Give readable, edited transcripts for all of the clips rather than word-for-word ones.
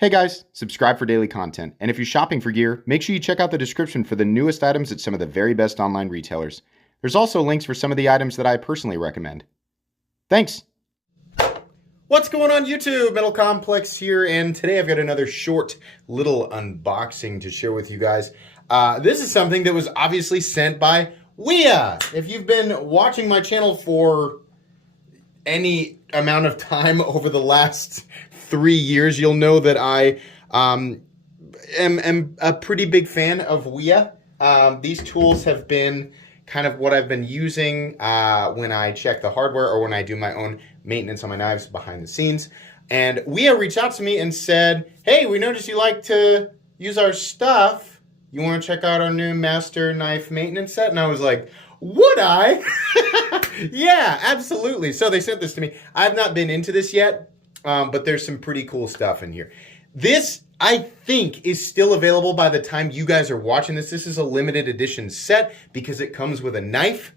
Hey guys, subscribe for daily content, and if you're shopping for gear, make sure you check out the description for the newest items at some of the very best online retailers. There's also links for some of the items that I personally recommend. Thanks! What's going on YouTube? Metal Complex here, and today I've got another short little unboxing to share with you guys. This is something that was obviously sent by Wiha. If you've been watching my channel for any amount of time over the last 3 years, you'll know that I am a pretty big fan of Wiha. These tools have been kind of what I've been using when I check the hardware or when I do my own maintenance on my knives behind the scenes. And Wiha reached out to me and said, hey, we noticed you like to use our stuff. You want to check out our new master knife maintenance set? And I was like, would I? Yeah, absolutely. So they sent this to me. I've not been into this yet. But there's some pretty cool stuff in here. This, I think, is still available by the time you guys are watching this. This is a limited edition set because it comes with a knife.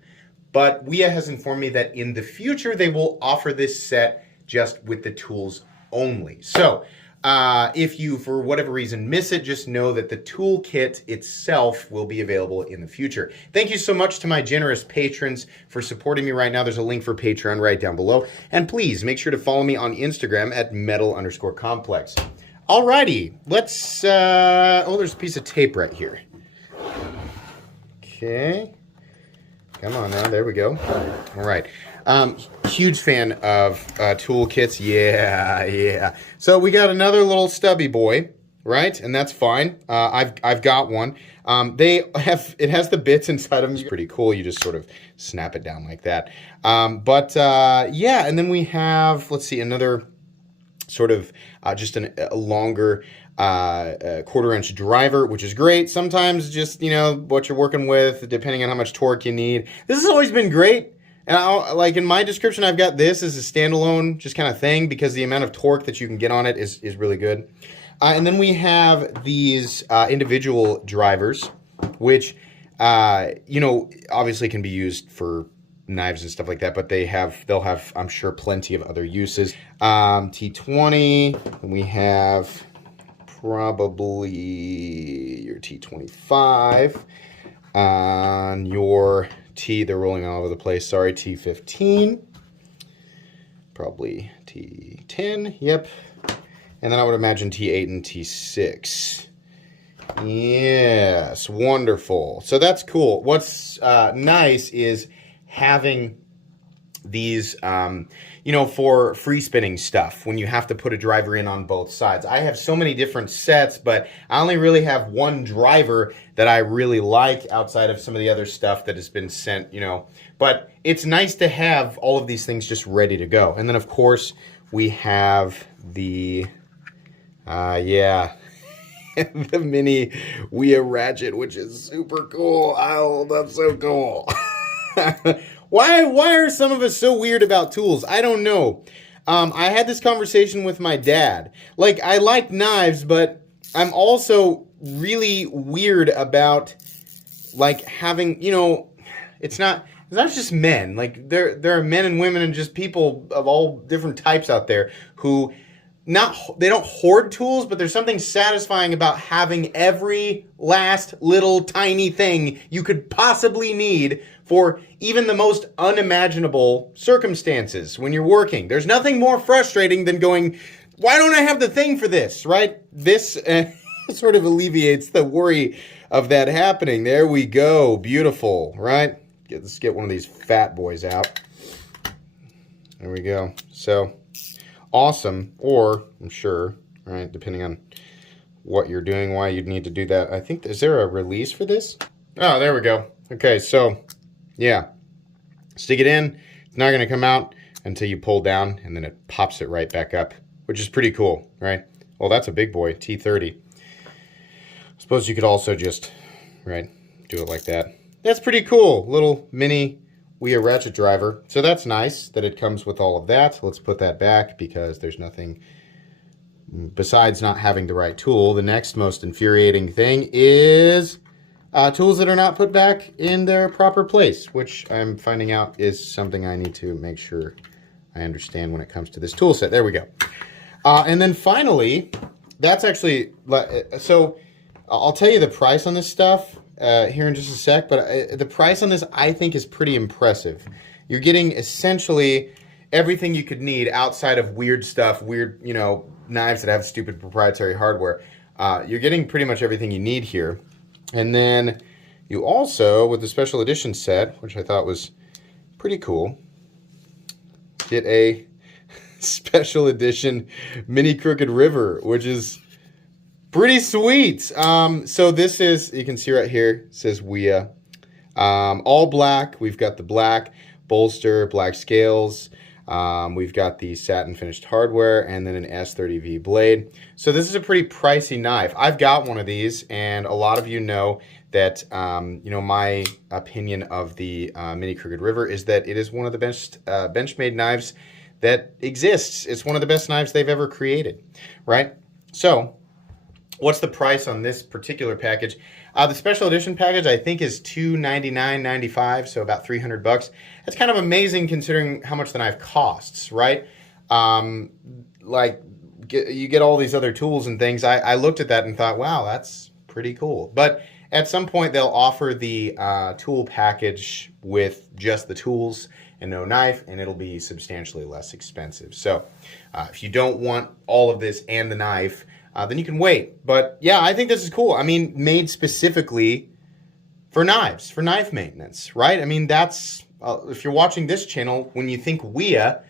But Wiha has informed me that in the future, they will offer this set just with the tools only. So if you, for whatever reason, miss it, just know that the toolkit itself will be available in the future. Thank you so much to my generous patrons for supporting me right now. There's a link for Patreon right down below. And please make sure to follow me on Instagram at metal_complex. Alrighty, let's, oh, there's a piece of tape right here. Okay. Come on now, there we go. All right. Huge fan of toolkits. Yeah. So we got another little stubby boy, right? And that's fine. I've got one. It has the bits inside of them. It's pretty cool. You just sort of snap it down like that. Yeah, and then we have, let's see, another sort of just a longer quarter-inch driver, which is great. Sometimes just, you know, what you're working with, depending on how much torque you need. This has always been great. And like in my description, I've got this as a standalone just kind of thing because the amount of torque that you can get on it is really good. And then we have these individual drivers, which, you know, obviously can be used for knives and stuff like that, but they'll have, I'm sure, plenty of other uses. T20, and we have probably your T25 on your they're rolling all over the place. Sorry, T15. Probably T10. Yep. And then I would imagine T8 and T6. Yes, wonderful. So that's cool. What's nice is having these, you know, for free spinning stuff when you have to put a driver in on both sides. I have so many different sets, but I only really have one driver that I really like outside of some of the other stuff that has been sent, you know. But it's nice to have all of these things just ready to go. And then, of course, we have the, yeah, the mini Wiha ratchet, which is super cool. Oh, that's so cool. Why are some of us so weird about tools? I don't know. I had this conversation with my dad. Like, I like knives, but I'm also really weird about, like, having, you know, it's not just men. Like, there are men and women and just people of all different types out there who they don't hoard tools, but there's something satisfying about having every last little tiny thing you could possibly need for even the most unimaginable circumstances when you're working. There's nothing more frustrating than going, why don't I have the thing for this, right? This sort of alleviates the worry of that happening. There we go. Beautiful, right? Let's get one of these fat boys out. There we go. So awesome, or I'm sure, right, depending on what you're doing, why you'd need to do that. I think, is there a release for this? Oh, there we go. Okay, so, yeah. Stick it in. It's not going to come out until you pull down, and then it pops it right back up, which is pretty cool, right? Well, that's a big boy, T30. I suppose you could also just, right, do it like that. That's pretty cool. Little mini Wiha ratchet driver. So that's nice that it comes with all of that. Let's put that back because there's nothing besides not having the right tool. The next most infuriating thing is tools that are not put back in their proper place, which I'm finding out is something I need to make sure I understand when it comes to this tool set. There we go. And then finally, that's actually, so I'll tell you the price on this stuff here in just a sec, but the price on this I think is pretty impressive. You're getting essentially everything you could need outside of weird stuff, weird, you know, knives that have stupid proprietary hardware. You're getting pretty much everything you need here. And then you also, with the special edition set, which I thought was pretty cool, get a special edition mini Crooked River, which is pretty sweet. So this is, you can see right here, it says Wiha. All black. We've got the black bolster, black scales. We've got the satin finished hardware, and then an S30V blade. So this is a pretty pricey knife. I've got one of these, and a lot of you know that, you know, my opinion of the Mini Crooked River is that it is one of the best Benchmade knives that exists. It's one of the best knives they've ever created, right? So what's the price on this particular package? The special edition package I think is $299.95, so about $300. That's kind of amazing considering how much the knife costs, right? Like you get all these other tools and things. I looked at that and thought, wow, that's pretty cool. But at some point they'll offer the tool package with just the tools and no knife, and it'll be substantially less expensive. So if you don't want all of this and the knife, then you can wait. But yeah, I think this is cool. I mean, made specifically for knives, for knife maintenance, right? I mean, that's, if you're watching this channel, when you think Wiha,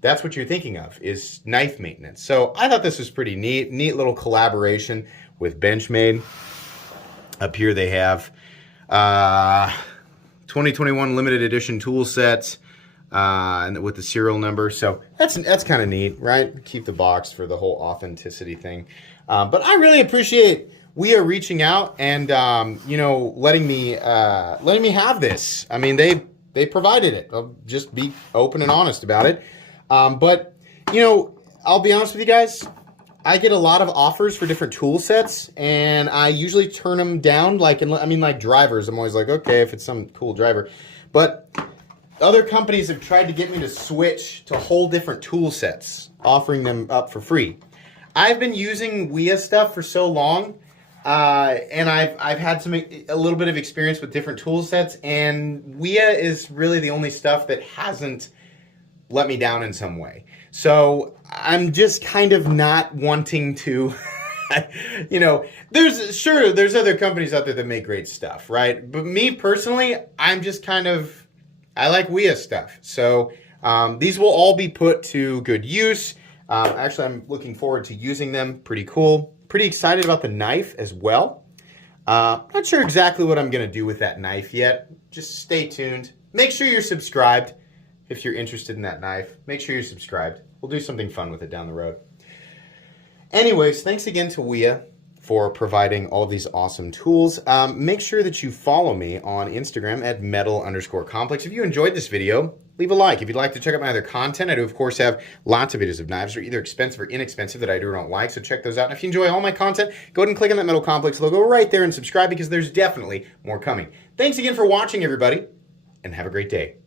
that's what you're thinking of, is knife maintenance. So I thought this was pretty neat. Neat little collaboration with Benchmade. Up here they have 2021 limited edition tool sets and with the serial number. So that's kind of neat, right? Keep the box for the whole authenticity thing. But I really appreciate Wiha reaching out and you know, letting me have this. I mean, they provided it. I'll just be open and honest about it. But you know, I'll be honest with you guys. I get a lot of offers for different tool sets, and I usually turn them down. Like, I mean, like drivers, I'm always like, okay, if it's some cool driver. But other companies have tried to get me to switch to whole different tool sets, offering them up for free. I've been using Wiha stuff for so long, and I've had a little bit of experience with different tool sets, and Wiha is really the only stuff that hasn't let me down in some way. So I'm just kind of not wanting to, you know, there's other companies out there that make great stuff, right? But me personally, I'm just kind of, I like Wiha stuff. So these will all be put to good use. Actually, I'm looking forward to using them. Pretty cool. Pretty excited about the knife as well. Not sure exactly what I'm going to do with that knife yet. Just stay tuned. Make sure you're subscribed if you're interested in that knife. Make sure you're subscribed. We'll do something fun with it down the road. Anyways, thanks again to Wiha for providing all of these awesome tools. Make sure that you follow me on Instagram at metal_complex. If you enjoyed this video, leave a like. If you'd like to check out my other content, I do, of course, have lots of videos of knives that are either expensive or inexpensive that I do or don't like, so check those out. And if you enjoy all my content, go ahead and click on that Metal Complex logo right there and subscribe, because there's definitely more coming. Thanks again for watching, everybody, and have a great day.